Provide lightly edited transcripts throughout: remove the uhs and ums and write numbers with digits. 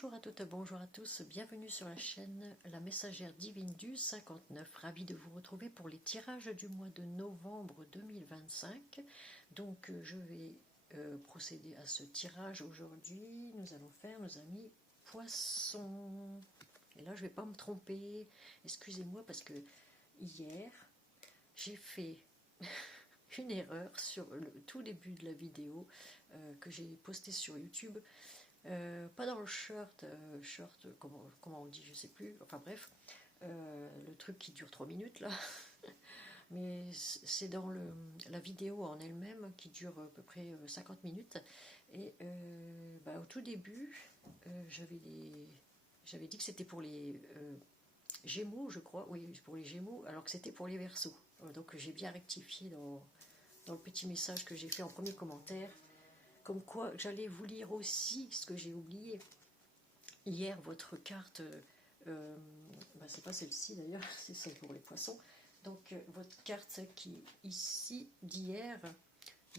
Bonjour à toutes, bonjour à tous, bienvenue sur la chaîne La Messagère Divine du 59. Ravi de vous retrouver pour les tirages du mois de novembre 2025. Donc je vais procéder à ce tirage aujourd'hui. Nous allons faire nos amis poissons. Et là je ne vais pas me tromper, excusez-moi parce que hier j'ai fait une erreur sur le tout début de la vidéo que j'ai postée sur YouTube. Pas dans le short, comment on dit, je sais plus, enfin bref, le truc qui dure 3 minutes là, mais c'est dans la vidéo en elle-même qui dure à peu près 50 minutes, et au tout début, j'avais dit que c'était pour les Gémeaux, je crois, oui, pour les Gémeaux, alors que c'était pour les Verseaux, donc j'ai bien rectifié dans le petit message que j'ai fait en premier commentaire. Comme quoi, j'allais vous lire aussi ce que j'ai oublié. Hier, votre carte, c'est pas celle-ci d'ailleurs, c'est celle pour les poissons. Donc, votre carte qui, ici, d'hier,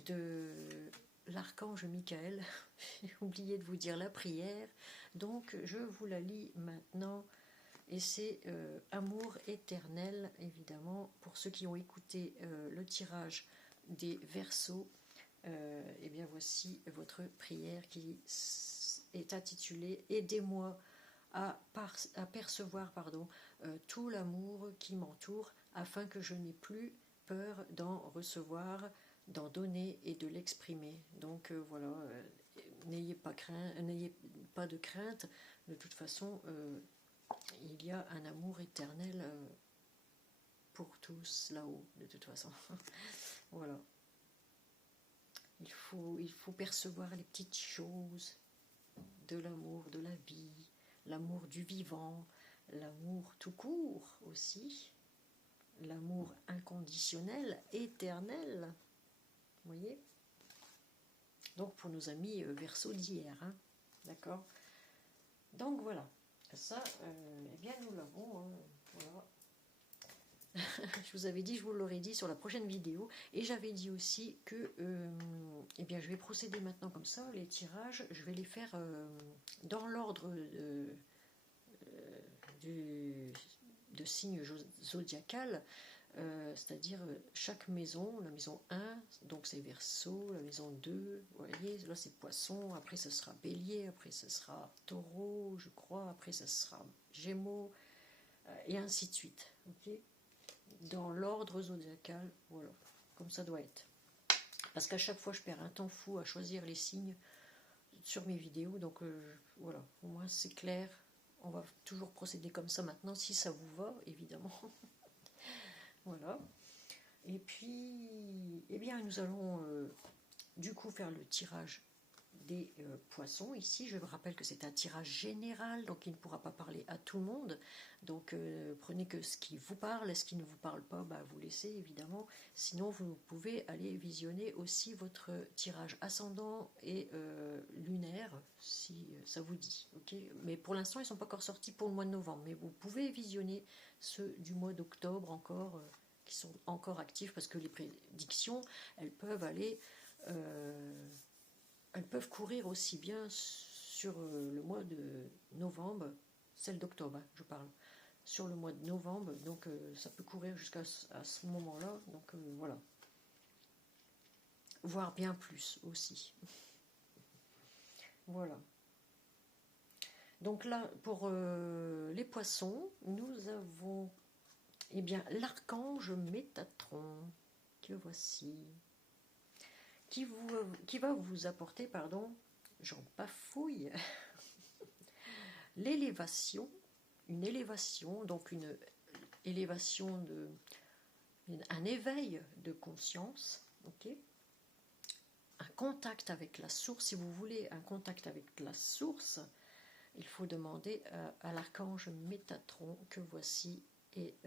de l'archange Michael, j'ai oublié de vous dire la prière. Donc, je vous la lis maintenant. Et c'est amour éternel, évidemment, pour ceux qui ont écouté le tirage des Verseaux. Et bien voici votre prière qui est intitulée « Aidez-moi à percevoir tout l'amour qui m'entoure afin que je n'ai plus peur d'en recevoir, d'en donner et de l'exprimer. » Donc voilà, n'ayez pas de crainte, de toute façon il y a un amour éternel pour tous là-haut, de toute façon. Voilà. Il faut percevoir les petites choses de l'amour, de la vie, l'amour du vivant, l'amour tout court aussi, l'amour inconditionnel, éternel. Vous voyez? Donc pour nos amis Verseaux d'hier, hein, d'accord? Donc voilà, ça, eh bien nous l'avons, hein, voilà. Je vous avais dit, je vous l'aurais dit sur la prochaine vidéo, et j'avais dit aussi que eh bien, je vais procéder maintenant comme ça, les tirages, je vais les faire dans l'ordre de signes zodiacal, c'est-à-dire chaque maison, la maison 1, donc c'est Verseau, la maison 2, vous voyez, là c'est Poisson, après ce sera Bélier, après ce sera Taureau, je crois, après ce sera Gémeaux, et ainsi de suite, ok, dans l'ordre zodiacal, voilà, comme ça doit être. Parce qu'à chaque fois, je perds un temps fou à choisir les signes sur mes vidéos, donc voilà, au moins c'est clair. On va toujours procéder comme ça maintenant, si ça vous va, évidemment. Voilà. Et puis, eh bien, nous allons du coup faire le tirage des poissons. Ici, je vous rappelle que c'est un tirage général, donc il ne pourra pas parler à tout le monde. Donc prenez que ce qui vous parle, ce qui ne vous parle pas, vous laissez évidemment. Sinon, vous pouvez aller visionner aussi votre tirage ascendant et lunaire, si ça vous dit. Okay, mais pour l'instant, ils ne sont pas encore sortis pour le mois de novembre. Mais vous pouvez visionner ceux du mois d'octobre encore, qui sont encore actifs, parce que les prédictions, elles peuvent aller... elles peuvent courir aussi bien sur le mois de novembre, celle d'octobre, hein, je parle, sur le mois de novembre, donc ça peut courir jusqu'à ce moment-là, donc voilà. Voire bien plus aussi. Voilà. Donc là, pour les poissons, nous avons eh bien l'archange Métatron, que voici. Qui va vous apporter, j'en bafouille, l'élévation, une élévation, donc une élévation un éveil de conscience, ok, un contact avec la source. Si vous voulez un contact avec la source, il faut demander à l'archange Métatron, que voici, et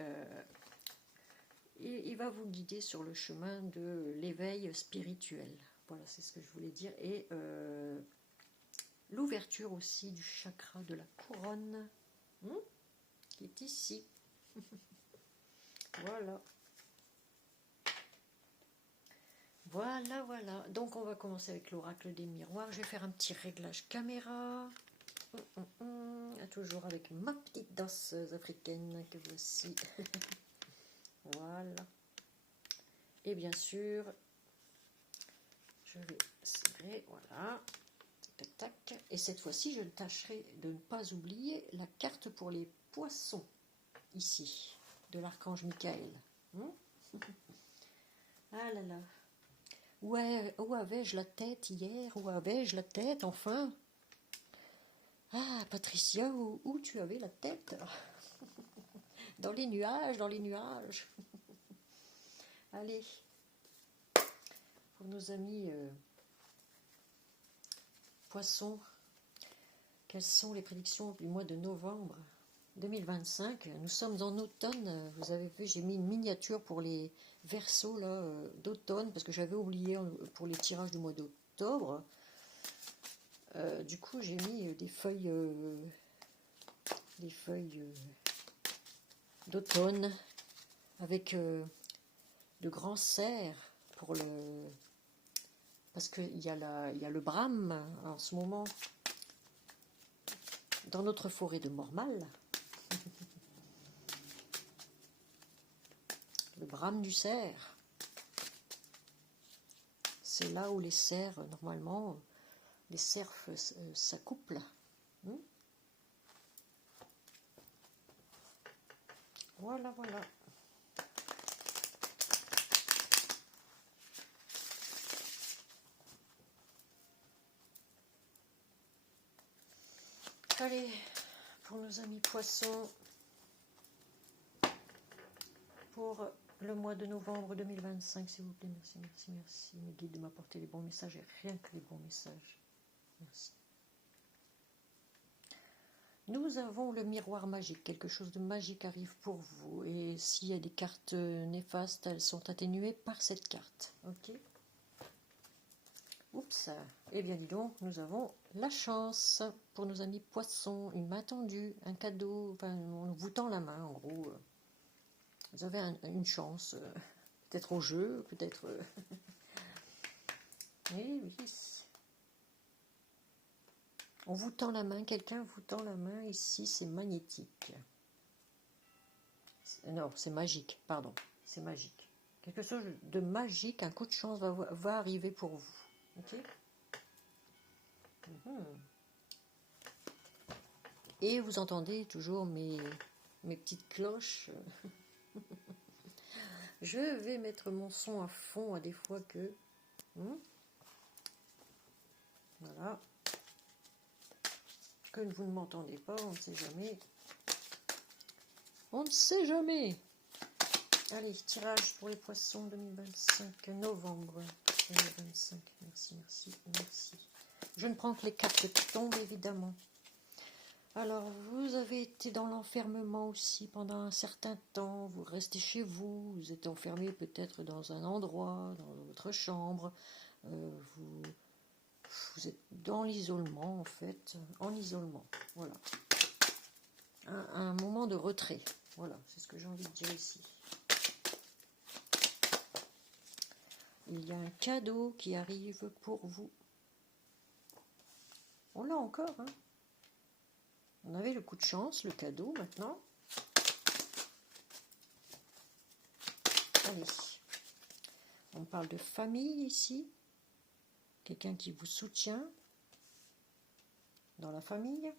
il va vous guider sur le chemin de l'éveil spirituel. Voilà, c'est ce que je voulais dire. Et l'ouverture aussi du chakra de la couronne, qui est ici. Voilà. Voilà, voilà. Donc on va commencer avec l'oracle des miroirs. Je vais faire un petit réglage caméra. toujours avec ma petite danseuse africaine que voici. Voilà. Et bien sûr, je vais serrer, voilà. Tac, tac. Et cette fois-ci, je tâcherai de ne pas oublier la carte pour les poissons, ici, de l'archange Michael. Ah là là. Où avais-je la tête hier? Où avais-je la tête, enfin? Ah, Patricia, où tu avais la tête? Dans les nuages, dans les nuages. Allez, pour nos amis poissons, quelles sont les prédictions du mois de novembre 2025? Nous sommes en automne. Vous avez vu, j'ai mis une miniature pour les versos d'automne, parce que j'avais oublié pour les tirages du mois d'octobre. Du coup, j'ai mis des feuilles d'automne avec de grands cerfs pour le... Parce qu'il y a le brame en ce moment dans notre forêt de Mormal. Le brame du cerf. C'est là où les cerfs, normalement, les cerfs s'accouplent. Voilà, voilà. Allez, pour nos amis poissons, pour le mois de novembre 2025, s'il vous plaît, merci, merci, merci, mes guides, de m'apporter les bons messages, et rien que les bons messages. Merci. Nous avons le miroir magique, quelque chose de magique arrive pour vous, et s'il y a des cartes néfastes, elles sont atténuées par cette carte, ok? Oups, eh bien dis donc, nous avons la chance pour nos amis poissons, une main tendue, un cadeau, enfin, on vous tend la main en gros. Vous avez une chance, peut-être au jeu, peut-être... Eh oui, on vous tend la main, quelqu'un vous tend la main, ici c'est magnétique. Non, c'est magique, pardon, c'est magique. Quelque chose de magique, un coup de chance va arriver pour vous. Ok. Et vous entendez toujours mes petites cloches. Je vais mettre mon son à fond à des fois que... Voilà. Que vous ne m'entendez pas, on ne sait jamais. On ne sait jamais. Allez, tirage pour les poissons 2025, novembre 2025. Merci, merci, merci. Je ne prends que les cartes qui tombent, évidemment. Alors, vous avez été dans l'enfermement aussi pendant un certain temps. Vous restez chez vous. Vous êtes enfermé peut-être dans un endroit, dans votre chambre. Vous êtes dans l'isolement, en fait. En isolement, voilà. Un moment de retrait. Voilà, c'est ce que j'ai envie de dire ici. Il y a un cadeau qui arrive pour vous. On l'a encore, hein. On avait le coup de chance, le cadeau, maintenant. Allez. On parle de famille ici. Quelqu'un qui vous soutient dans la famille.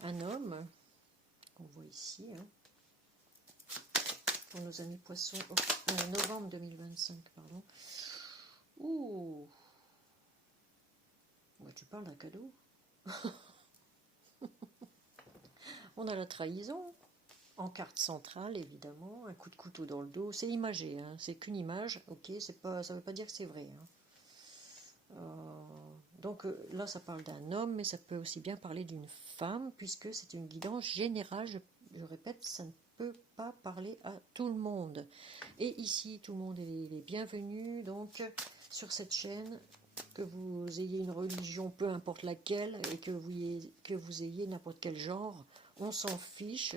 Un homme qu'on voit ici, hein. Pour nos amis poissons, novembre 2025, pardon. Ouh, bah, tu parles d'un cadeau. On a la trahison, en carte centrale, évidemment, un coup de couteau dans le dos. C'est imagé, hein. C'est qu'une image, ok, ça ne veut pas dire que c'est vrai. Hein. Donc là, ça parle d'un homme, mais ça peut aussi bien parler d'une femme, puisque c'est une guidance générale. Je répète, ça ne peut pas parler à tout le monde. Et ici, tout le monde est bienvenu, donc, sur cette chaîne, que vous ayez une religion, peu importe laquelle, et que vous ayez n'importe quel genre, on s'en fiche.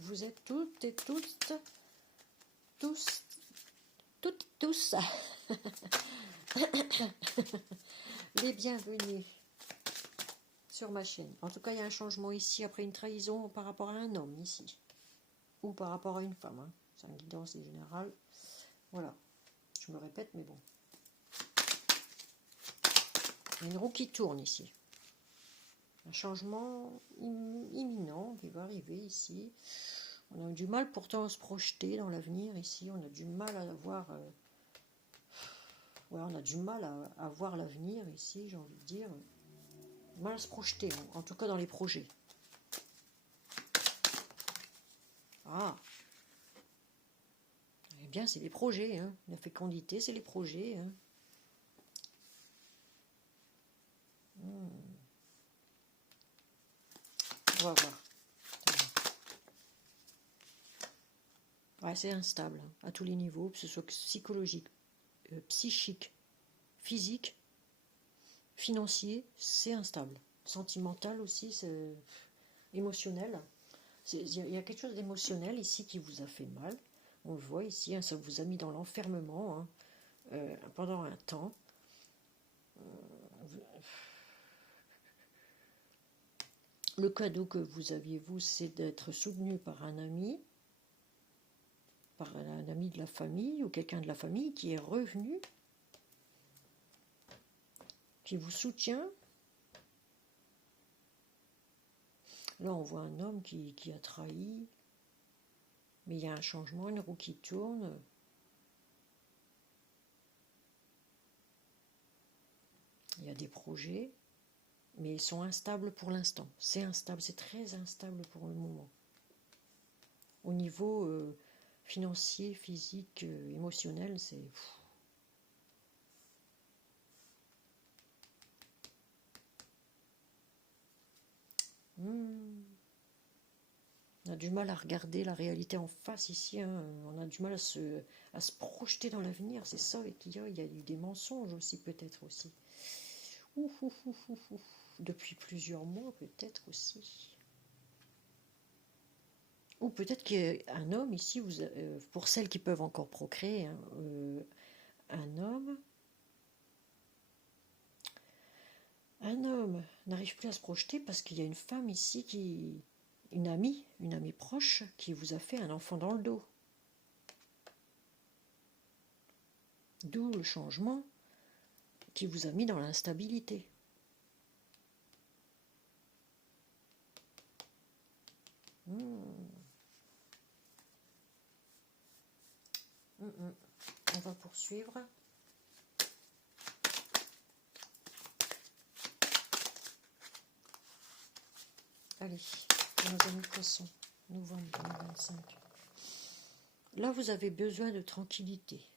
Vous êtes toutes et tous Les bienvenus sur ma chaîne. En tout cas, il y a un changement ici après une trahison par rapport à un homme ici. Ou par rapport à une femme. Hein. C'est une guidance générale. Voilà. Je me répète, mais bon. Il y a une roue qui tourne ici. Un changement imminent qui va arriver ici. On a du mal pourtant à se projeter dans l'avenir ici. On a du mal à voir... ouais, on a du mal à voir l'avenir ici, j'ai envie de dire. Mal à se projeter, en tout cas dans les projets. Ah, eh bien, c'est les projets. Hein. La fécondité, c'est les projets. Hein. On va voir. Ouais, c'est instable hein, à tous les niveaux, que ce soit psychologique, psychique, physique, financier, c'est instable. Sentimental aussi, c'est émotionnel. Il y a quelque chose d'émotionnel ici qui vous a fait mal. On le voit ici, hein, ça vous a mis dans l'enfermement hein, pendant un temps. Le cadeau que vous aviez, vous, c'est d'être soutenu par un ami de la famille ou quelqu'un de la famille qui est revenu, qui vous soutient. Là, on voit un homme qui a trahi, mais il y a un changement, une roue qui tourne. Il y a des projets, mais ils sont instables pour l'instant. C'est instable, c'est très instable pour le moment. Au niveau financier, physique, émotionnel, c'est... On a du mal à regarder la réalité en face ici. Hein. On a du mal à se projeter dans l'avenir. C'est ça. Et il y a eu des mensonges aussi, peut-être aussi. Depuis plusieurs mois, peut-être aussi. Ou peut-être qu'un homme ici, pour celles qui peuvent encore procréer, hein, un homme n'arrive plus à se projeter parce qu'il y a une femme ici une amie proche qui vous a fait un enfant dans le dos. D'où le changement qui vous a mis dans l'instabilité. On va poursuivre. Allez, nos amis poissons, novembre 2025. Là, vous avez besoin de tranquillité.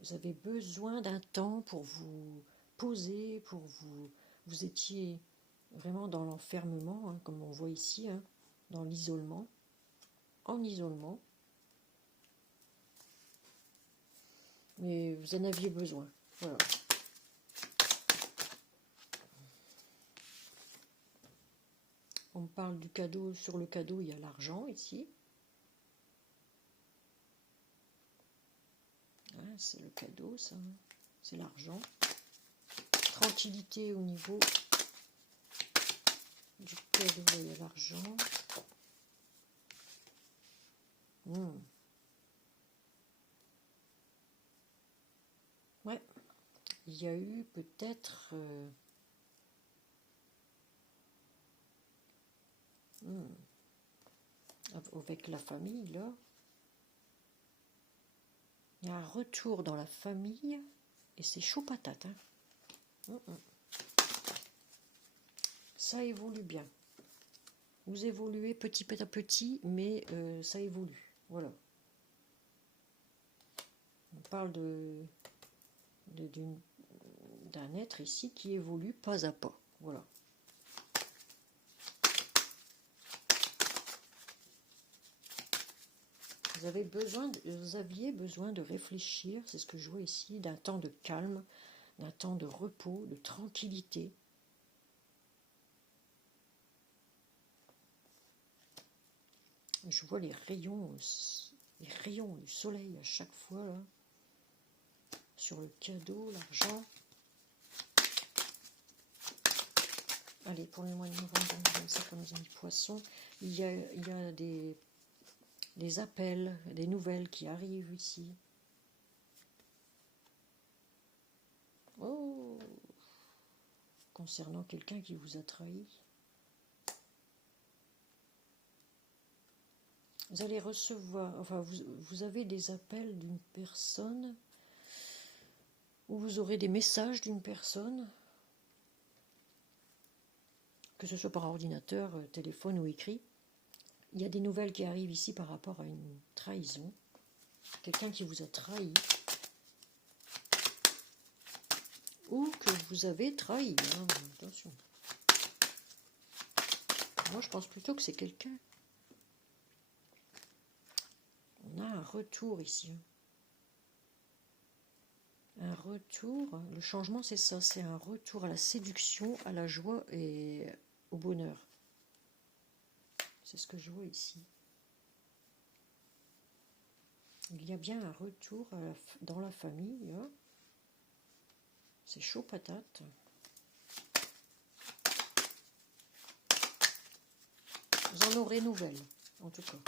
Vous avez besoin d'un temps pour vous poser, pour vous étiez vraiment dans l'enfermement, hein, comme on voit ici, hein, dans l'isolement, en isolement. Mais vous en aviez besoin. Voilà. On parle du cadeau. Sur le cadeau, il y a l'argent ici. Hein, c'est le cadeau, ça. C'est l'argent. Tranquillité au niveau du cadeau, il y a l'argent. Ouais. Il y a eu peut-être... avec la famille, là. Il y a un retour dans la famille et c'est chaud patate. Hein. Ça évolue bien. Vous évoluez petit à petit, mais ça évolue. Voilà. On parle d'un être ici qui évolue pas à pas. Voilà. Vous aviez besoin de réfléchir, c'est ce que je vois ici, d'un temps de calme, d'un temps de repos, de tranquillité. Je vois les rayons du soleil à chaque fois, là. sur le cadeau, l'argent. Allez, pour le mois de novembre 2025, comme nous a dit Poisson, il y a des appels, des nouvelles qui arrivent ici. Oh, concernant quelqu'un qui vous a trahi. Vous allez recevoir, enfin, vous avez des appels d'une personne, ou vous aurez des messages d'une personne, que ce soit par ordinateur, téléphone ou écrit. Il y a des nouvelles qui arrivent ici par rapport à une trahison. Quelqu'un qui vous a trahi. Ou que vous avez trahi. Hein, attention. Moi, je pense plutôt que c'est quelqu'un. On a un retour ici. Un retour. Le changement, c'est ça. C'est un retour à la séduction, à la joie et au bonheur. C'est ce que je vois ici. Il y a bien un retour dans la famille. Hein. C'est chaud patate. Vous en aurez nouvelles, en tout cas.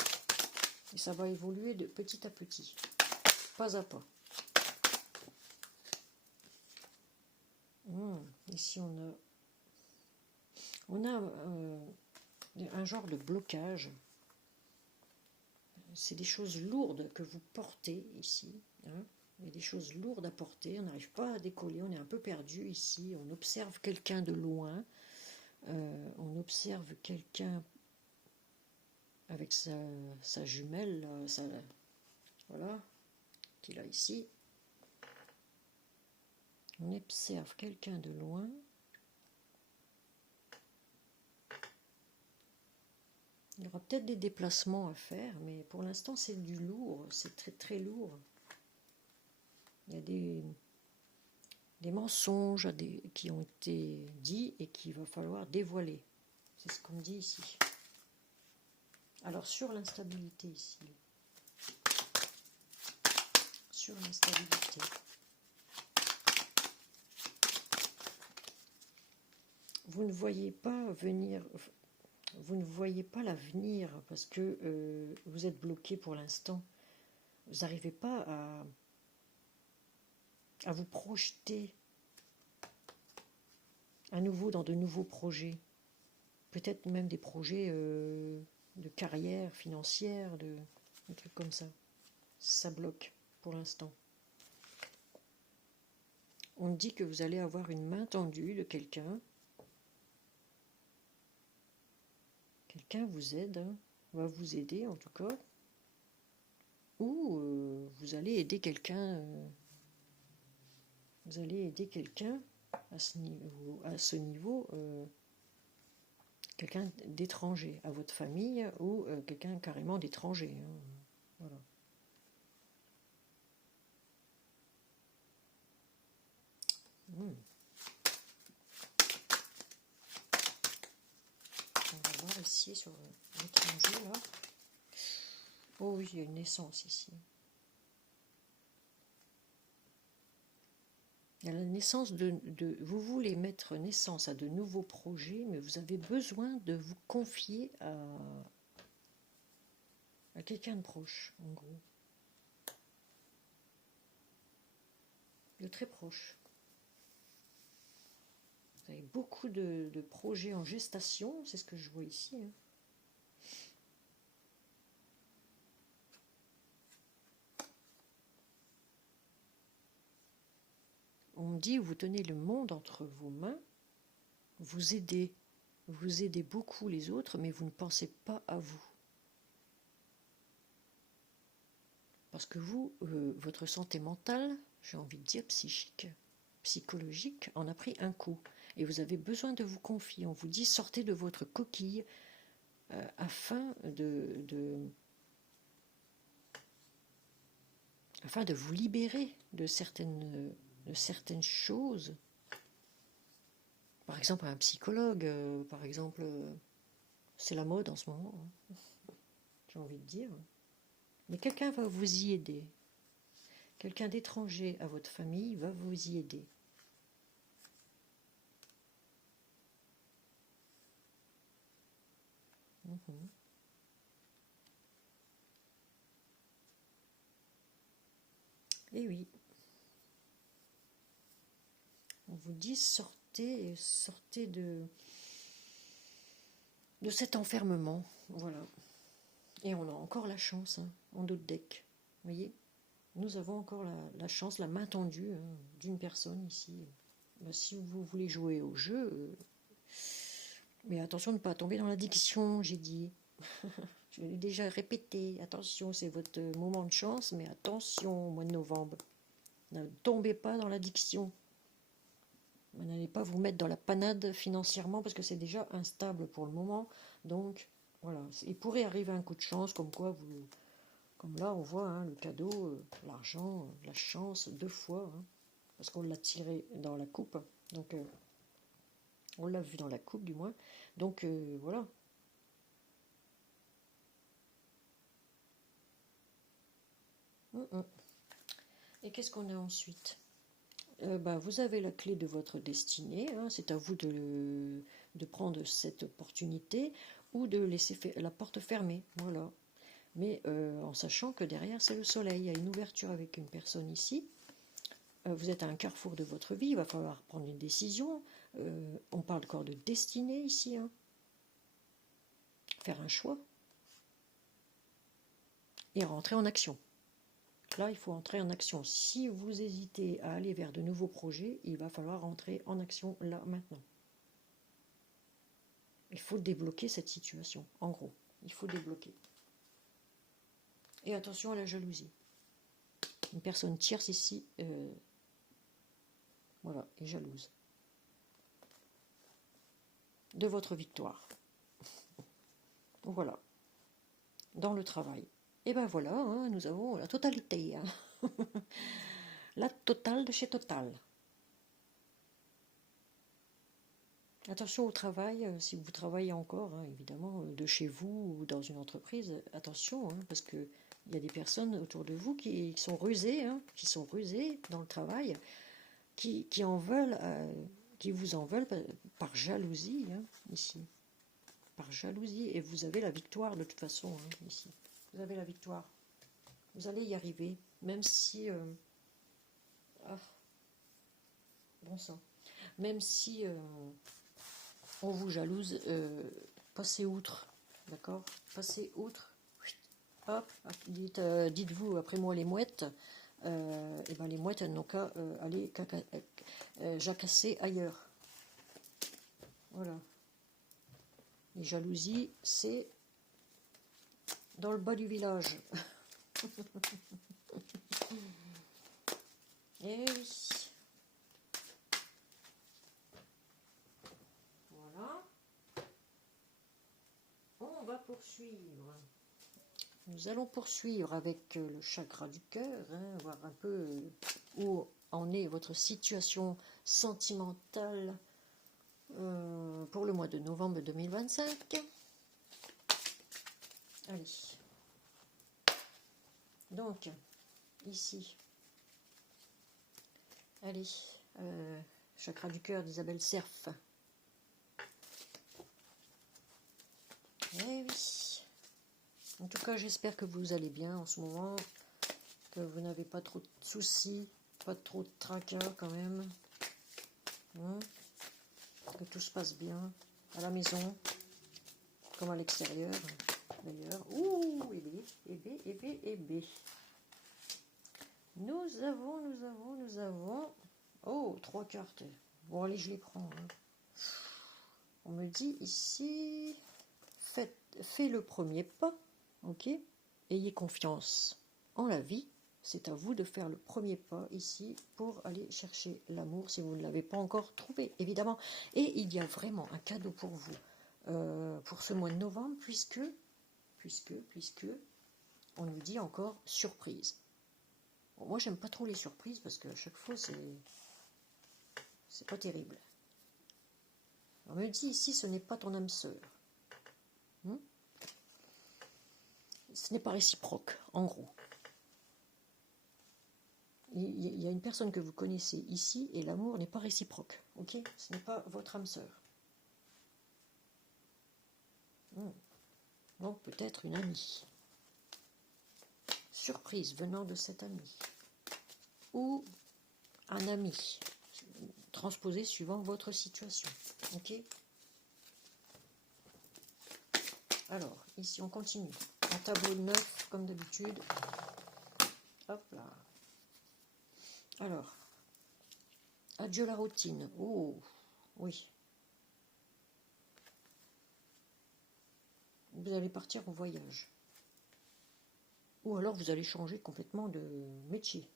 Et ça va évoluer de petit à petit. Pas à pas. Ici, on a un genre de blocage. C'est des choses lourdes que vous portez ici. Hein. Il y a des choses lourdes à porter. On n'arrive pas à décoller. On est un peu perdu ici. On observe quelqu'un de loin. On observe quelqu'un avec sa jumelle. Voilà. Qu'il a ici. On observe quelqu'un de loin. Il y aura peut-être des déplacements à faire, mais pour l'instant, c'est du lourd. C'est très, très lourd. Il y a des mensonges qui ont été dits et qu'il va falloir dévoiler. C'est ce qu'on me dit ici. Alors, sur l'instabilité ici. Sur l'instabilité. Vous ne voyez pas venir... Vous ne voyez pas l'avenir parce que vous êtes bloqué pour l'instant. Vous n'arrivez pas à vous projeter à nouveau dans de nouveaux projets. Peut-être même des projets de carrière financière, des trucs comme ça. Ça bloque pour l'instant. On dit que vous allez avoir une main tendue de quelqu'un. Quelqu'un vous aide, hein, va vous aider en tout cas. Ou vous allez aider quelqu'un. Vous allez aider quelqu'un à ce niveau, quelqu'un d'étranger à votre famille ou quelqu'un carrément d'étranger. Hein, voilà. On va voir ici sur l'étranger là. Oh oui, il y a une naissance ici. Il y a la naissance vous voulez mettre naissance à de nouveaux projets, mais vous avez besoin de vous confier à quelqu'un de proche, en gros. De très proche. Vous avez beaucoup de projets en gestation, c'est ce que je vois ici. Hein. On me dit, vous tenez le monde entre vos mains, vous aidez beaucoup les autres, mais vous ne pensez pas à vous. Parce que vous, votre santé mentale, j'ai envie de dire psychique, psychologique, en a pris un coup. Et vous avez besoin de vous confier. On vous dit, sortez de votre coquille afin de vous libérer de certaines choses. Par exemple, un psychologue, par exemple, c'est la mode en ce moment, hein, j'ai envie de dire. Mais quelqu'un va vous y aider. Quelqu'un d'étranger à votre famille va vous y aider. Et oui, on vous dit sortez de cet enfermement, voilà. Et on a encore la chance, hein, en d'autres decks, vous voyez. Nous avons encore la chance, la main tendue, hein, d'une personne ici. Ben, si vous voulez jouer au jeu, mais attention de ne pas tomber dans l'addiction, j'ai dit. Je l'ai déjà répété, attention, c'est votre moment de chance, mais attention au mois de novembre. Ne tombez pas dans l'addiction. Vous n'allez pas vous mettre dans la panade financièrement parce que c'est déjà instable pour le moment. Donc, voilà. Il pourrait arriver un coup de chance, comme quoi vous... Comme là, on voit hein, le cadeau, l'argent, la chance, 2 fois. Hein, parce qu'on l'a tiré dans la coupe. Donc, on l'a vu dans la coupe, du moins. Donc, voilà. Et qu'est-ce qu'on a ensuite? Vous avez la clé de votre destinée. Hein, c'est à vous de prendre cette opportunité ou de laisser la porte fermée. Voilà. Mais en sachant que derrière, c'est le soleil. Il y a une ouverture avec une personne ici. Vous êtes à un carrefour de votre vie. Il va falloir prendre une décision. On parle encore de destinée ici. Hein. Faire un choix. Et rentrer en action. Là, il faut entrer en action. Si vous hésitez à aller vers de nouveaux projets, il va falloir entrer en action là, maintenant. Il faut débloquer cette situation, en gros. Il faut débloquer. Et attention à la jalousie. Une personne tierce ici, voilà, est jalouse de votre victoire. Voilà. Dans le travail. Et ben voilà, hein, nous avons la totalité. Hein. La totale de chez Total. Attention au travail, si vous travaillez encore, hein, évidemment, de chez vous ou dans une entreprise, attention, hein, parce qu'il y a des personnes autour de vous qui sont rusées, hein, dans le travail, qui en veulent, qui vous en veulent par jalousie, hein, ici. Par jalousie, et vous avez la victoire de toute façon, hein, ici. Vous avez la victoire. Vous allez y arriver, même si... bon sang. Même si on vous jalouse, passez outre. D'accord? Passez outre. Hop, dites-vous, après moi les mouettes, et ben les mouettes, elles n'ont qu'à aller jacasser ailleurs. Voilà. Les jalousies, c'est dans le bas du village. Et oui. Voilà. On va poursuivre. Nous allons poursuivre avec le chakra du cœur, hein, voir un peu où en est votre situation sentimentale pour le mois de novembre 2025. Allez. Donc, ici, allez, chakra du cœur d'Isabelle Cerf. Eh oui. En tout cas, j'espère que vous allez bien en ce moment, que vous n'avez pas trop de soucis, pas trop de tracas quand même, hein, que tout se passe bien à la maison, comme à l'extérieur, d'ailleurs. Ouh, ébé. Nous avons... Oh, 3 cartes. Bon, allez, je les prends. Hein. On me dit ici, fais le premier pas, ok? Ayez confiance en la vie. C'est à vous de faire le premier pas ici pour aller chercher l'amour si vous ne l'avez pas encore trouvé, évidemment. Et il y a vraiment un cadeau pour vous pour ce mois de novembre, puisque on nous dit encore surprise. Bon, moi, j'aime pas trop les surprises parce qu'à chaque fois, c'est pas terrible. On me dit ici, ce n'est pas ton âme sœur. Ce n'est pas réciproque, en gros. il y a une personne que vous connaissez ici et l'amour n'est pas réciproque. Ok, ce n'est pas votre âme sœur. Donc peut-être une amie. Surprise venant de cet ami. Ou un ami. Transposé suivant votre situation. Ok. Alors, ici on continue. Un tableau 9 comme d'habitude. Hop là. Alors, adieu la routine. Oh, oui. Vous allez partir en voyage. Ou alors vous allez changer complètement de métier.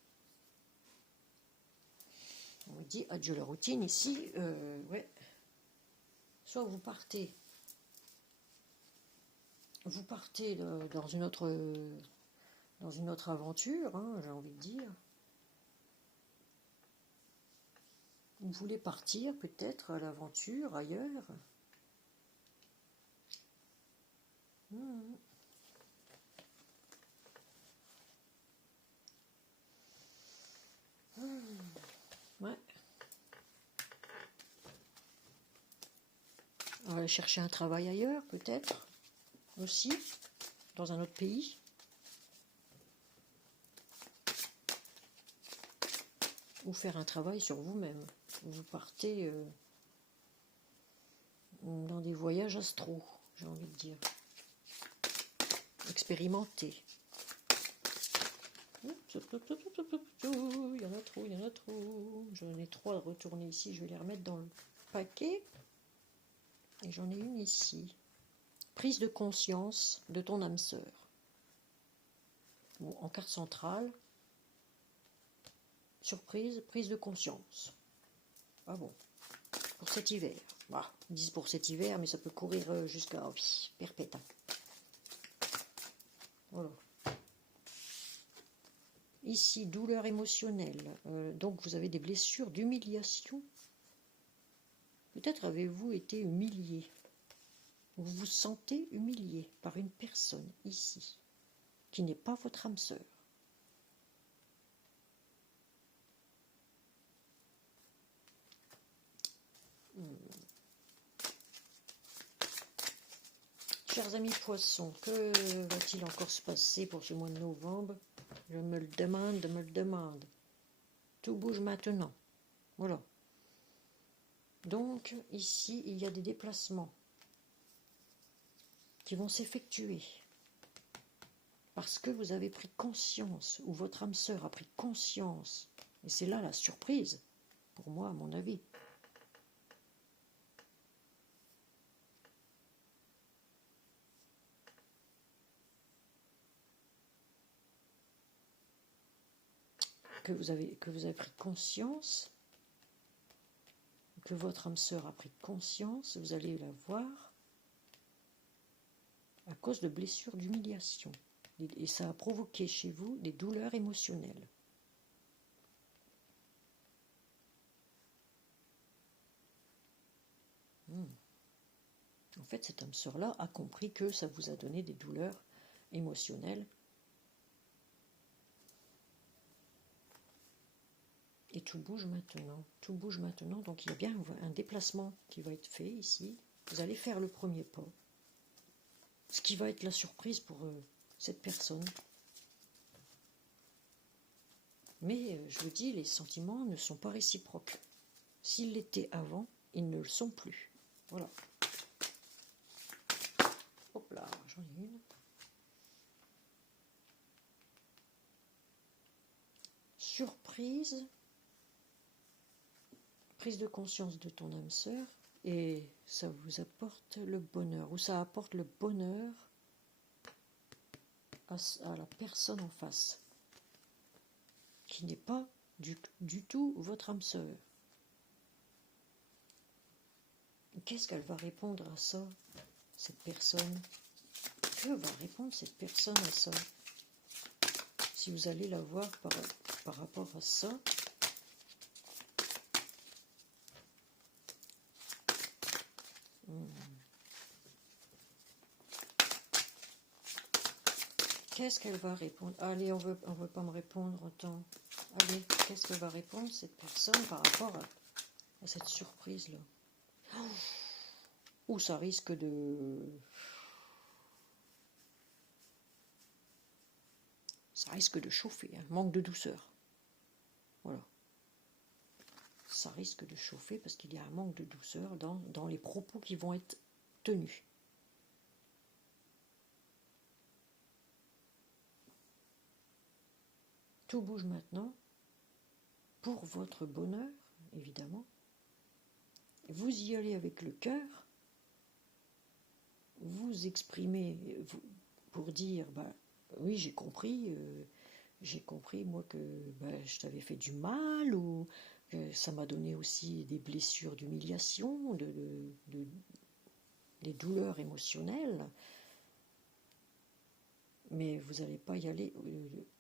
On dit adieu la routine ici. Ouais. Soit vous partez dans une autre aventure, hein, j'ai envie de dire. Vous voulez partir peut-être à l'aventure ailleurs. Ouais. On va chercher un travail ailleurs peut-être aussi, dans un autre pays. Ou faire un travail sur vous-même. Vous partez dans des voyages astro, j'ai envie de dire. Expérimenter. Il y en a trop, il y en a trop. J'en ai 3 à retourner ici, je vais les remettre dans le paquet. Et j'en ai une ici. Prise de conscience de ton âme sœur. Bon, en carte centrale. Surprise, prise de conscience. Ah bon, pour cet hiver. Bah, ils disent pour cet hiver, mais ça peut courir jusqu'à perpète. Voilà. Ici, douleur émotionnelle. Donc, vous avez des blessures d'humiliation. Peut-être avez-vous été humilié. Vous vous sentez humilié par une personne ici, qui n'est pas votre âme sœur. Chers amis poissons, que va-t-il encore se passer pour ce mois de novembre? Je me le demande. Tout bouge maintenant. Voilà. Donc, ici, il y a des déplacements qui vont s'effectuer parce que vous avez pris conscience, ou votre âme sœur a pris conscience. Et c'est là la surprise, pour moi, à mon avis. Que vous avez pris conscience, que votre âme sœur a pris conscience, vous allez la voir à cause de blessures d'humiliation. Et ça a provoqué chez vous des douleurs émotionnelles. En fait, cette âme sœur-là a compris que ça vous a donné des douleurs émotionnelles. Et tout bouge maintenant. Tout bouge maintenant. Donc il y a bien un déplacement qui va être fait ici. Vous allez faire le premier pas. Ce qui va être la surprise pour cette personne. Mais je vous dis, les sentiments ne sont pas réciproques. S'ils l'étaient avant, ils ne le sont plus. Voilà. Hop là, j'en ai une. Surprise. Prise de conscience de ton âme sœur. Et ça vous apporte le bonheur. Ou ça apporte le bonheur à la personne en face. Qui n'est pas du tout votre âme sœur. Qu'est-ce qu'elle va répondre à ça, cette personne? Que va répondre cette personne à ça? Si vous allez la voir par rapport à ça, qu'est-ce qu'elle va répondre? Allez, on veut pas me répondre, autant. Allez, qu'est-ce que va répondre cette personne par rapport à cette surprise-là? Ou ça risque de... Ça risque de chauffer, hein. Manque de douceur. Voilà. Ça risque de chauffer parce qu'il y a un manque de douceur dans les propos qui vont être tenus. Tout bouge maintenant pour votre bonheur, évidemment. Vous y allez avec le cœur. Vous exprimez pour dire, bah, oui, j'ai compris moi que bah, je t'avais fait du mal, ou que ça m'a donné aussi des blessures d'humiliation, des douleurs émotionnelles. Mais vous n'allez pas y aller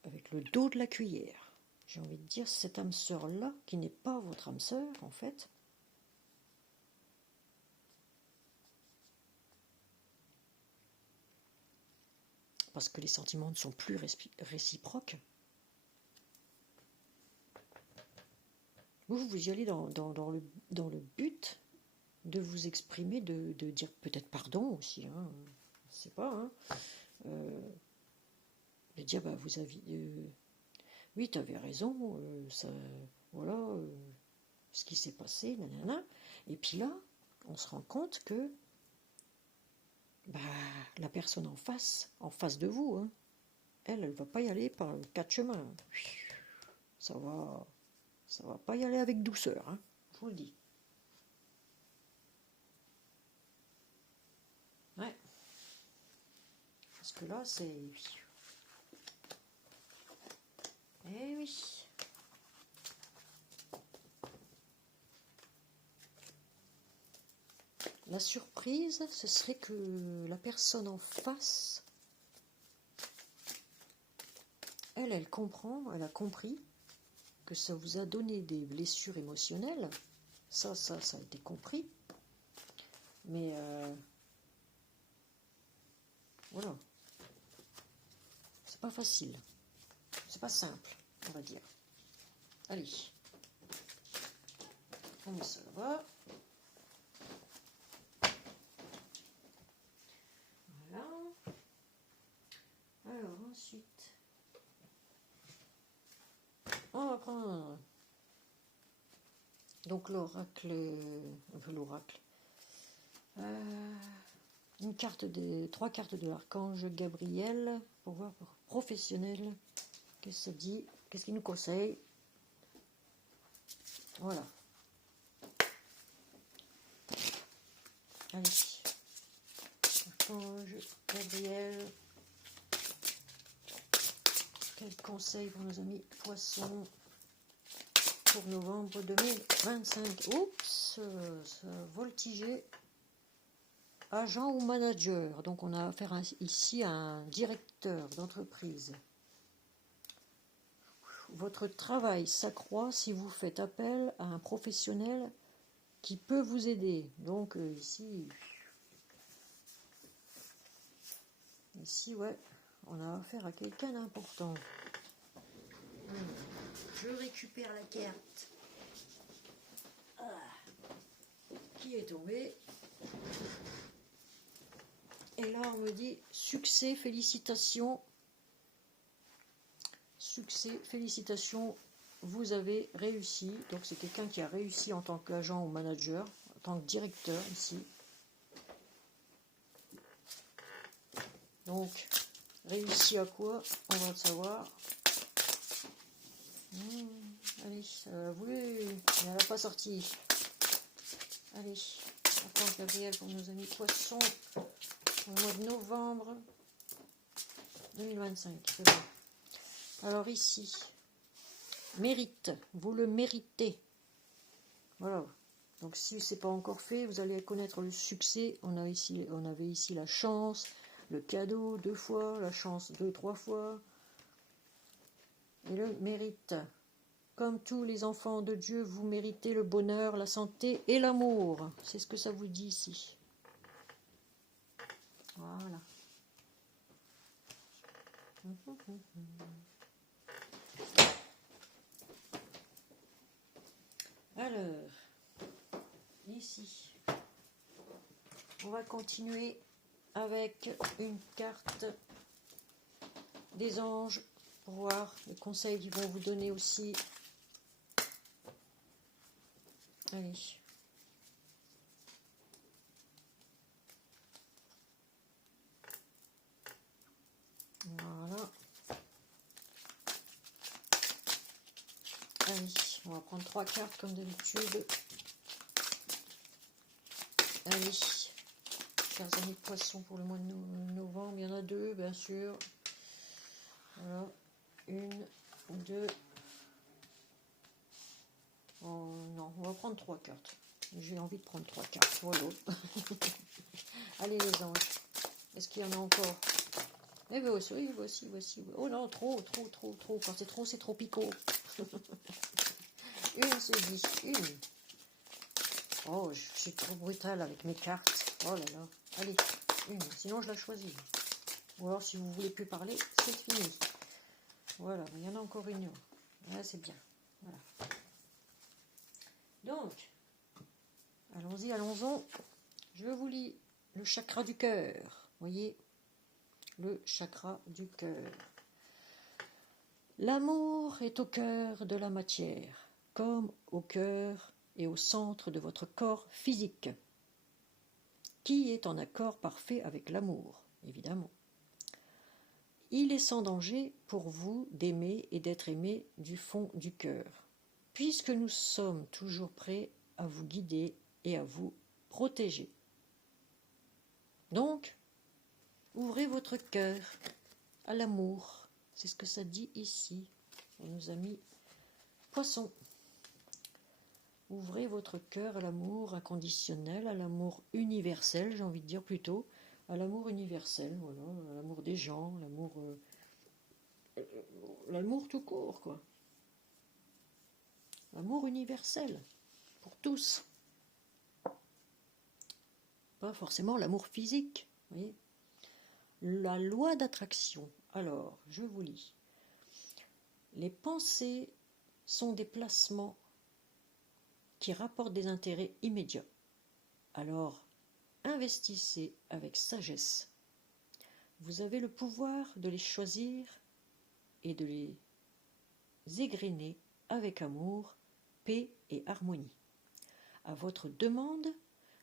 avec le dos de la cuillère. J'ai envie de dire, cette âme sœur-là, qui n'est pas votre âme sœur, en fait, parce que les sentiments ne sont plus réciproques. Vous y allez dans le but de vous exprimer, de dire peut-être pardon aussi, hein, je ne sais pas, hein, de dire, bah, vous avez... oui, tu avais raison, ça, voilà, ce qui s'est passé, nanana. Et puis là, on se rend compte que bah, la personne en face de vous, hein, elle va pas y aller par le quatre chemins. Ça va pas y aller avec douceur, hein, je vous le dis. Ouais. Parce que là, c'est... Eh oui. La surprise, ce serait que la personne en face, elle comprend, elle a compris que ça vous a donné des blessures émotionnelles. Ça a été compris. Mais voilà. C'est pas facile. C'est pas simple, on va dire. Allez. On met ça là-bas. Voilà. Alors ensuite, on va prendre donc l'oracle, trois cartes de l'archange Gabriel pour voir pour professionnel. Qu'est-ce que ça dit? Qu'est-ce qu'il nous conseille? Voilà. Allez. Archange Gabriel. Quel conseil pour nos amis poissons pour novembre 2025? Oups, ça a voltigé. Agent ou manager. Donc on a affaire ici à un directeur d'entreprise. Votre travail s'accroît si vous faites appel à un professionnel qui peut vous aider. Donc ici, ouais, on a affaire à quelqu'un d'important. Je récupère la carte qui est tombée. Et là, on me dit succès, félicitations. Succès, félicitations, vous avez réussi. Donc c'est quelqu'un qui a réussi en tant qu'agent ou manager, en tant que directeur ici. Donc, réussi à quoi? On va le savoir. Allez, oui, elle n'a pas sorti. Allez, attends Gabriel pour nos amis poissons, au mois de novembre 2025. C'est bon. Alors ici, mérite, vous le méritez. Voilà. Donc si ce n'est pas encore fait, vous allez connaître le succès. On avait ici la chance, le cadeau 2 fois, la chance 2-3 fois. Et le mérite. Comme tous les enfants de Dieu, vous méritez le bonheur, la santé et l'amour. C'est ce que ça vous dit ici. Voilà. Alors, ici, on va continuer avec une carte des anges pour voir les conseils qu'ils vont vous donner aussi. Allez. Voilà. Allez, on va prendre 3 cartes comme d'habitude. Allez, chers amis de poisson, pour le mois de novembre, il y en a 2, bien sûr. Voilà, 1, 2. Oh non, on va prendre 3 cartes. J'ai envie de prendre 3 cartes. Voilà. Allez les anges. Est-ce qu'il y en a encore? Eh bien oui, voici. Oh non, trop. Quand c'est trop picot. Une, se dit. Une. Oh, je suis trop brutale avec mes cartes. Oh là là. Allez, une. Sinon, je la choisis. Ou alors, si vous voulez plus parler, c'est fini. Voilà, il y en a encore une. Là, c'est bien. Voilà. Donc, allons-en. Je vous lis le chakra du cœur. Voyez, le chakra du cœur. L'amour est au cœur de la matière, comme au cœur et au centre de votre corps physique, qui est en accord parfait avec l'amour, évidemment. Il est sans danger pour vous d'aimer et d'être aimé du fond du cœur, puisque nous sommes toujours prêts à vous guider et à vous protéger. Donc, ouvrez votre cœur à l'amour. C'est ce que ça dit ici, pour nos amis poissons. Ouvrez votre cœur à l'amour inconditionnel, à l'amour universel, j'ai envie de dire plutôt, à l'amour universel, voilà, à l'amour des gens, l'amour tout court, quoi. L'amour universel, pour tous. Pas forcément l'amour physique, vous voyez. La loi d'attraction. Alors, je vous lis. Les pensées sont des placements qui rapportent des intérêts immédiats. Alors, investissez avec sagesse. Vous avez le pouvoir de les choisir et de les égrener avec amour, paix et harmonie. À votre demande,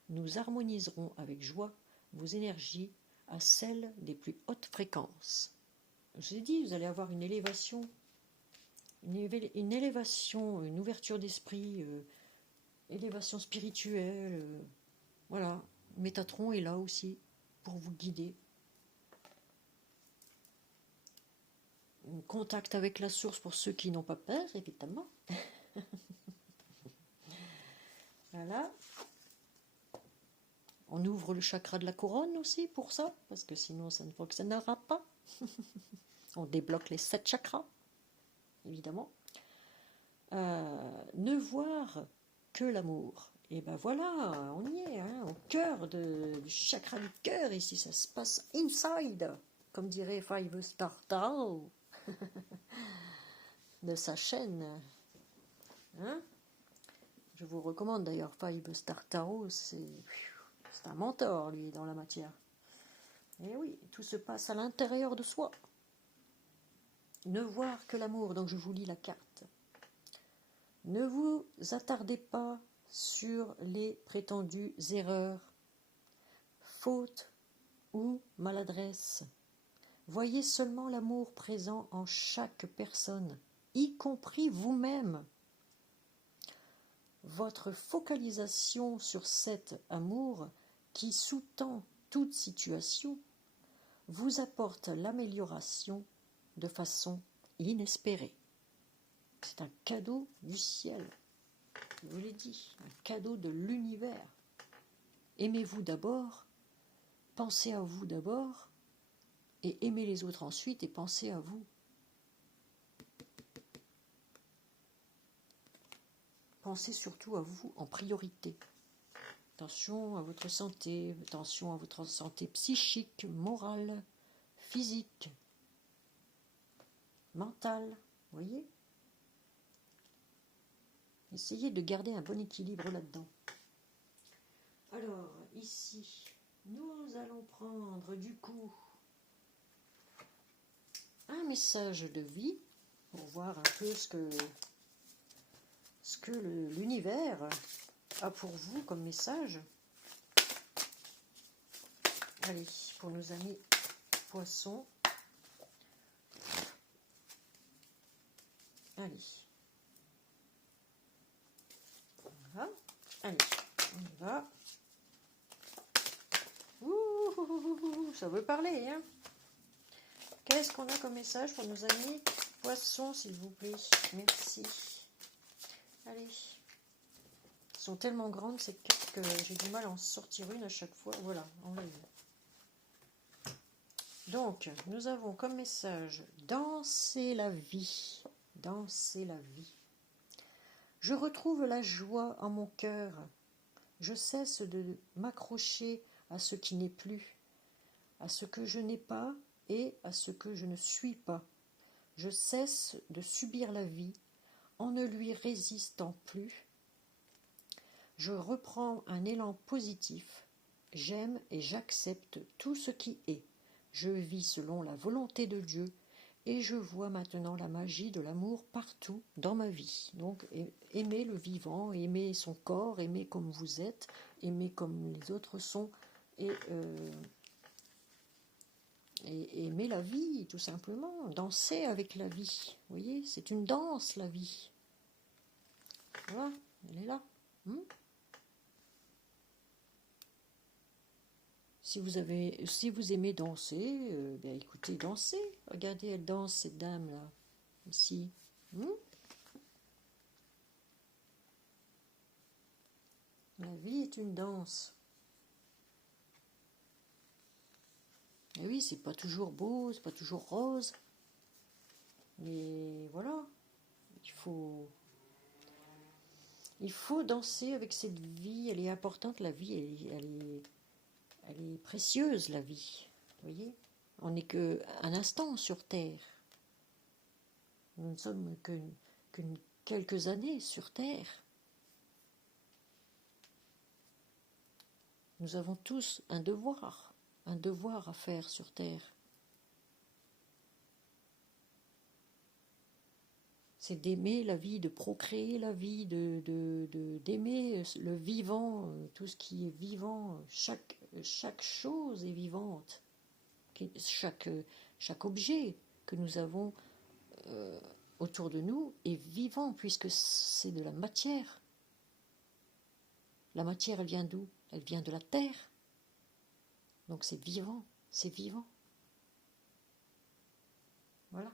nous harmoniserons avec joie vos énergies à celles des plus hautes fréquences. Je vous ai dit, vous allez avoir une élévation, une ouverture d'esprit, élévation spirituelle. Voilà, Métatron est là aussi pour vous guider. Contact avec la source pour ceux qui n'ont pas peur, évidemment. Voilà. On ouvre le chakra de la couronne aussi pour ça, parce que sinon ça ne fonctionnera pas. On débloque les 7 chakras, évidemment. Ne voir que l'amour. Et ben voilà, on y est, hein, au cœur du chakra du cœur, ici ça se passe inside, comme dirait Five Star Tarot de sa chaîne. Hein, je vous recommande d'ailleurs Five Star Tarot, c'est un mentor lui dans la matière. Et oui, tout se passe à l'intérieur de soi. Ne voir que l'amour, donc je vous lis la carte. Ne vous attardez pas sur les prétendues erreurs, fautes ou maladresses. Voyez seulement l'amour présent en chaque personne, y compris vous-même. Votre focalisation sur cet amour qui sous-tend toute situation vous apporte l'amélioration de façon inespérée. C'est un cadeau du ciel, je vous l'ai dit, un cadeau de l'univers. Aimez-vous d'abord, pensez à vous d'abord, et aimez les autres ensuite et pensez à vous. Pensez surtout à vous en priorité. Attention à votre santé psychique, morale, physique, mentale, voyez ? Essayez de garder un bon équilibre là-dedans. Alors, ici, nous allons prendre du coup un message de vie pour voir un peu ce que l'univers a pour vous comme message. Allez, pour nos amis poissons. Allez. Voilà. Allez, on y va. Ouh, ça veut parler, hein. Qu'est-ce qu'on a comme message pour nos amis poissons, s'il vous plaît? Merci. Allez. Elles sont tellement grandes ces cartes que j'ai du mal à en sortir une à chaque fois. Voilà, on l'a eu. Donc, nous avons comme message danser la vie. Danser la vie. Je retrouve la joie en mon cœur. Je cesse de m'accrocher à ce qui n'est plus, à ce que je n'ai pas et à ce que je ne suis pas. Je cesse de subir la vie en ne lui résistant plus. Je reprends un élan positif. J'aime et j'accepte tout ce qui est. Je vis selon la volonté de Dieu et je vois maintenant la magie de l'amour partout dans ma vie. Donc, aimer le vivant, aimer son corps, aimer comme vous êtes, aimer comme les autres sont et aimer la vie, tout simplement. Danser avec la vie. Vous voyez, c'est une danse, la vie. Voilà, elle est là. Si vous aimez danser, bien écoutez, dansez. Regardez, elle danse, cette dame-là. Ici. La vie est une danse. Et oui, c'est pas toujours beau, c'est pas toujours rose. Mais voilà, il faut danser avec cette vie. Elle est importante, la vie, elle est précieuse, la vie. Vous voyez, on n'est qu'un instant sur Terre. Nous ne sommes que quelques années sur Terre. Nous avons tous un devoir à faire sur Terre. C'est d'aimer la vie, de procréer la vie, d'aimer le vivant, tout ce qui est vivant. Chaque chose est vivante. Chaque objet que nous avons autour de nous est vivant, puisque c'est de la matière. La matière, elle vient d'où? Elle vient de la terre. Donc c'est vivant, c'est vivant. Voilà.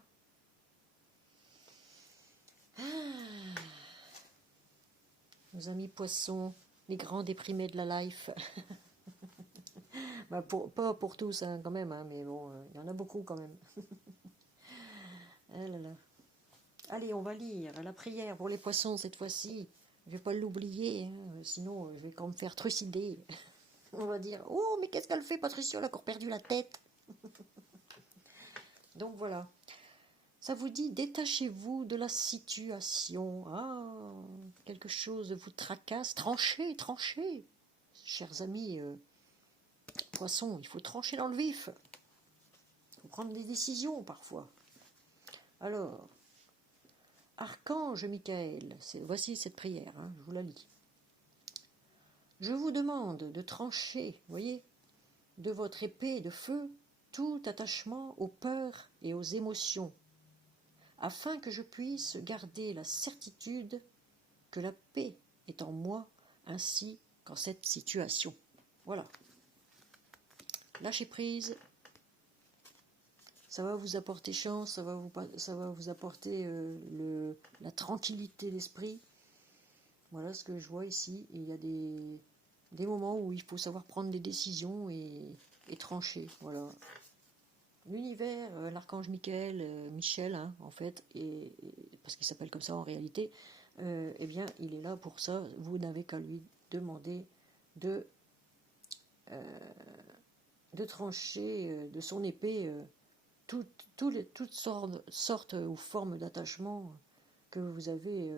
Nos amis poissons, les grands déprimés de la life. Bah pas pour tous, hein, quand même, hein, mais bon, il y en a beaucoup quand même. Ah là là. Allez, on va lire la prière pour les poissons cette fois-ci. Je vais pas l'oublier, hein, sinon je vais quand même me faire trucider. On va dire, oh, mais qu'est-ce qu'elle fait, Patricia, elle a encore perdu la tête. Donc voilà. Ça vous dit, détachez-vous de la situation. Ah, quelque chose vous tracasse. Tranchez. Chers amis poissons, il faut trancher dans le vif. Il faut prendre des décisions parfois. Alors, Archange Michael, voici cette prière, hein, je vous la lis. Je vous demande de trancher, voyez, de votre épée de feu, tout attachement aux peurs et aux émotions, afin que je puisse garder la certitude que la paix est en moi ainsi qu'en cette situation. Voilà. Lâchez prise. Ça va vous apporter chance, ça va vous apporter la tranquillité d'esprit. Voilà ce que je vois ici. Et il y a des moments où il faut savoir prendre des décisions et trancher. Voilà. L'univers, l'archange Michel, hein, en fait, parce qu'il s'appelle comme ça en réalité, eh bien, il est là pour ça. Vous n'avez qu'à lui demander de trancher de son épée toutes sortes ou formes d'attachement que vous avez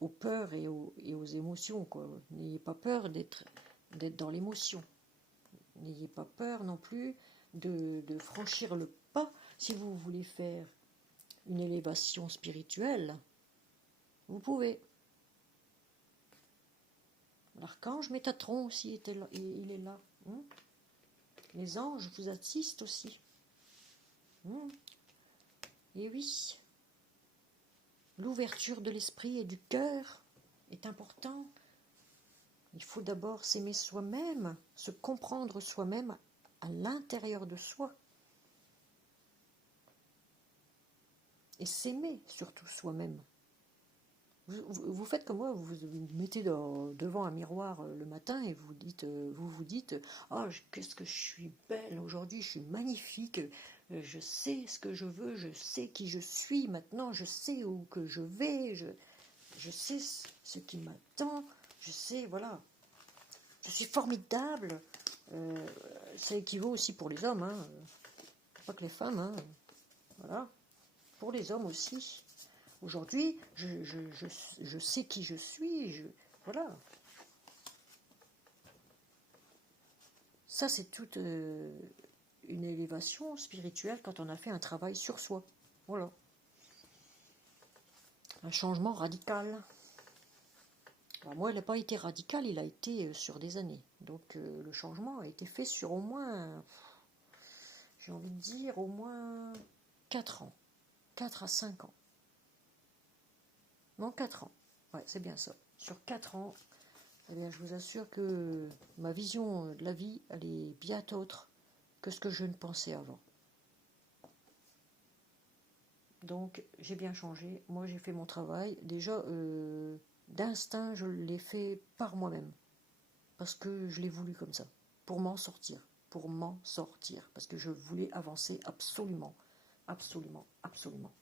aux peurs et aux émotions, quoi. N'ayez pas peur d'être dans l'émotion. N'ayez pas peur non plus de franchir le pas. Si vous voulez faire une élévation spirituelle, vous pouvez. L'archange Métatron aussi, il est là. Les anges vous assistent aussi. Et oui, l'ouverture de l'esprit et du cœur est important. Il faut d'abord s'aimer soi-même, se comprendre soi-même à l'intérieur de soi. Et s'aimer surtout soi-même. Vous faites comme moi, vous vous mettez devant un miroir le matin et vous vous dites oh, qu'est-ce que je suis belle aujourd'hui, je suis magnifique, je sais ce que je veux, je sais qui je suis maintenant, je sais où que je vais, je sais ce qui m'attend, je sais, voilà, je suis formidable. Ça équivaut aussi pour les hommes, hein. Pas que les femmes, hein. Voilà, pour les hommes aussi. Aujourd'hui, je sais qui je suis, voilà. Ça, c'est toute une élévation spirituelle quand on a fait un travail sur soi. Voilà. Un changement radical. Alors moi, il n'a pas été radical, il a été sur des années. Donc le changement a été fait sur au moins, j'ai envie de dire, au moins 4 ans. 4 à 5 ans. Non, 4 ans. Ouais, c'est bien ça. Sur 4 ans, eh bien, je vous assure que ma vision de la vie, elle est bien autre que ce que je ne pensais avant. Donc, j'ai bien changé. Moi, j'ai fait mon travail. Déjà, d'instinct, je l'ai fait par moi-même. Parce que je l'ai voulu comme ça. Pour m'en sortir. Pour m'en sortir. Parce que je voulais avancer absolument. Absolument. Absolument.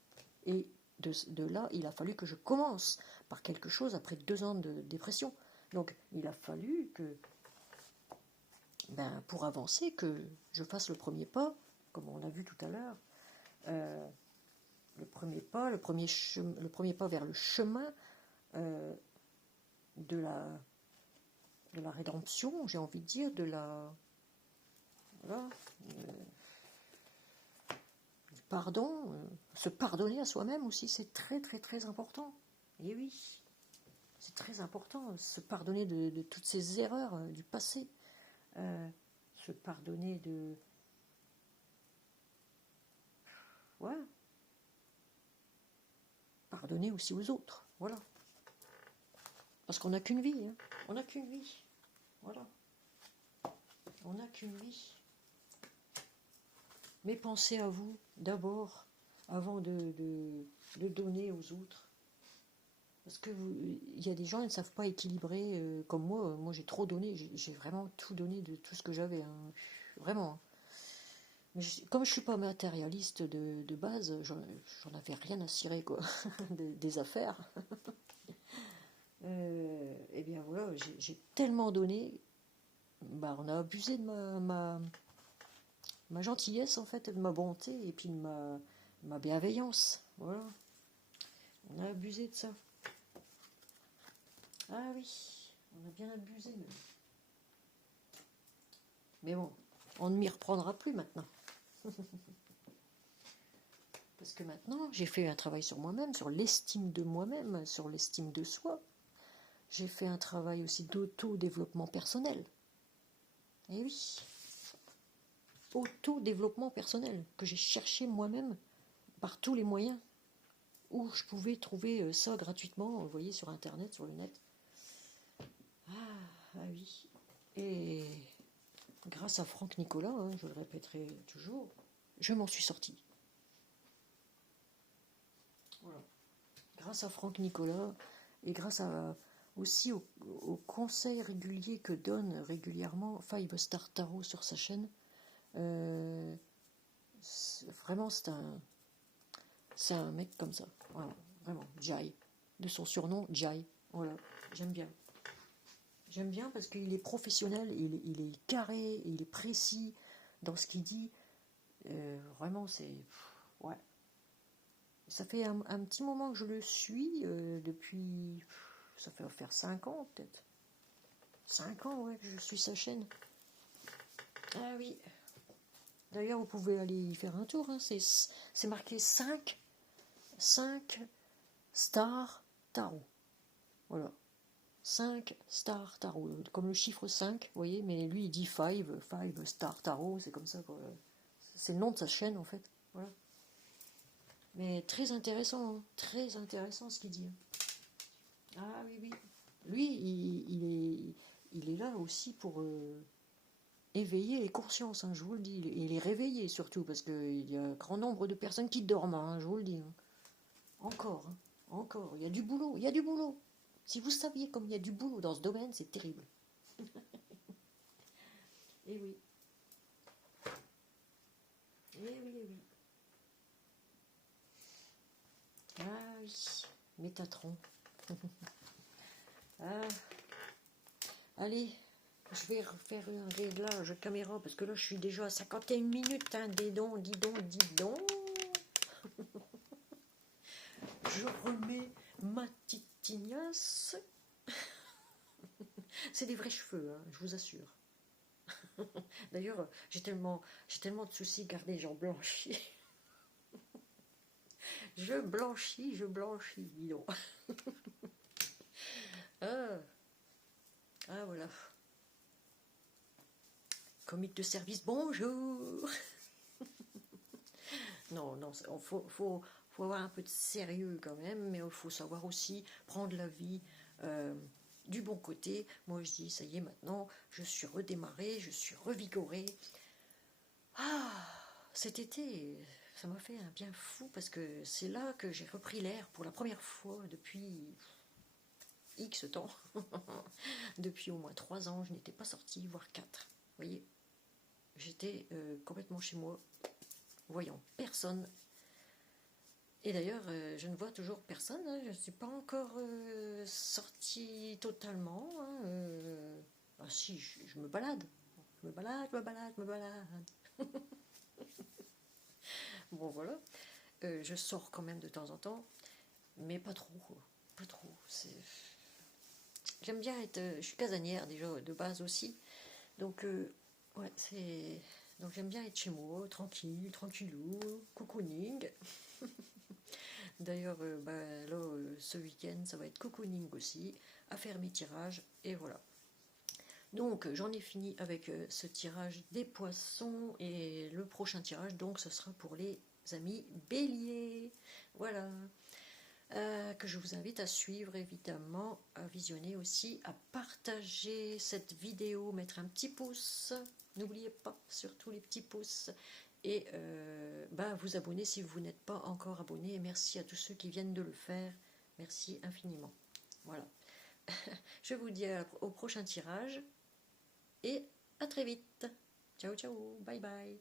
Et de là, il a fallu que je commence par quelque chose après 2 ans de dépression. Donc, il a fallu que, pour avancer, que je fasse le premier pas, comme on l'a vu tout à l'heure, le premier pas vers le chemin de la rédemption, j'ai envie de dire, voilà, du pardon, se pardonner à soi-même aussi, c'est très très très important. Et oui, c'est très important, se pardonner de toutes ces erreurs du passé, se pardonner de... Ouais. Pardonner aussi aux autres, voilà. Parce qu'on n'a qu'une vie, hein. On n'a qu'une vie, voilà. On n'a qu'une vie. Mais pensez à vous d'abord, avant de donner aux autres. Parce que il y a des gens qui ne savent pas équilibrer, comme moi. Moi, j'ai trop donné, j'ai vraiment tout donné de tout ce que j'avais, hein. Vraiment. Mais comme je ne suis pas matérialiste de base, j'en avais rien à cirer, quoi, des affaires. Et bien voilà, j'ai tellement donné, on a abusé de ma gentillesse, en fait, et de ma bonté, et puis de ma bienveillance. Voilà. On a abusé de ça. Ah oui, on a bien abusé même. Mais bon, on ne m'y reprendra plus maintenant. Parce que maintenant, j'ai fait un travail sur moi-même, sur l'estime de moi-même, sur l'estime de soi. J'ai fait un travail aussi d'auto-développement personnel. Et oui, auto-développement personnel, que j'ai cherché moi-même par tous les moyens, où je pouvais trouver ça gratuitement, vous voyez, sur Internet, sur le net. Ah oui. Et grâce à Franck Nicolas, hein, je le répéterai toujours, je m'en suis sortie. Voilà. Grâce à Franck Nicolas et grâce aussi aux conseils réguliers que donne régulièrement Five Star Tarot sur sa chaîne. Vraiment, c'est un mec comme ça. Voilà, vraiment, Jai. De son surnom, Jai. Voilà, j'aime bien. J'aime bien parce qu'il est professionnel, il est carré, il est précis dans ce qu'il dit. Vraiment, c'est... Ouais. Ça fait un petit moment que je le suis, depuis ça fait faire 5 ans peut-être. 5 ans, ouais, que je suis sa chaîne. Ah oui. D'ailleurs, vous pouvez aller y faire un tour. Hein. C'est marqué 5 Star Tarot. Voilà. 5 Star Tarot. Comme le chiffre 5, vous voyez, mais lui il dit 5 Star Tarot, c'est comme ça. C'est le nom de sa chaîne en fait. Voilà. Mais très intéressant ce qu'il dit. Ah oui, oui. Lui, il est là aussi pour éveiller les consciences, hein, je vous le dis. Et les réveiller surtout, parce qu'il y a un grand nombre de personnes qui dorment, hein, je vous le dis. Hein. Encore, hein, encore. Il y a du boulot, il y a du boulot. Si vous saviez comme il y a du boulot dans ce domaine, c'est terrible. Eh oui. Eh oui, eh oui. Ah oui, Métatron. Ah. Allez, je vais refaire un réglage caméra, parce que là, je suis déjà à 51 minutes, hein, dis donc. Je remets ma titignasse. C'est des vrais cheveux, hein, je vous assure. D'ailleurs, j'ai tellement de soucis, regardez, j'en blanchis. Je blanchis, dis donc. Ah, voilà. Comique de service, bonjour. Non, faut avoir un peu de sérieux quand même, mais il faut savoir aussi prendre la vie du bon côté. Moi, je dis, ça y est, maintenant, je suis redémarrée, je suis revigorée. Ah, cet été, ça m'a fait un bien fou, parce que c'est là que j'ai repris l'air pour la première fois depuis X temps. Depuis au moins 3 ans, je n'étais pas sortie, voire 4. Vous voyez, j'étais complètement chez moi, voyant personne. Et d'ailleurs, je ne vois toujours personne, hein, je ne suis pas encore sortie totalement. Hein, ah si, je me balade. Je me balade. Bon, voilà. Je sors quand même de temps en temps, mais pas trop. Pas trop. J'aime bien être... je suis casanière déjà, de base aussi. Donc, ouais, c'est... Donc j'aime bien être chez moi, tranquillou, cocooning. D'ailleurs, là, ce week-end, ça va être cocooning aussi, à faire mes tirages, et voilà. Donc, j'en ai fini avec ce tirage des poissons, et le prochain tirage, donc, ce sera pour les amis béliers. Voilà. Que je vous invite à suivre, évidemment, à visionner aussi, à partager cette vidéo, mettre un petit pouce. N'oubliez pas, surtout les petits pouces. Et vous abonner si vous n'êtes pas encore abonné. Et merci à tous ceux qui viennent de le faire. Merci infiniment. Voilà. Je vous dis au prochain tirage. Et à très vite. Ciao, ciao. Bye, bye.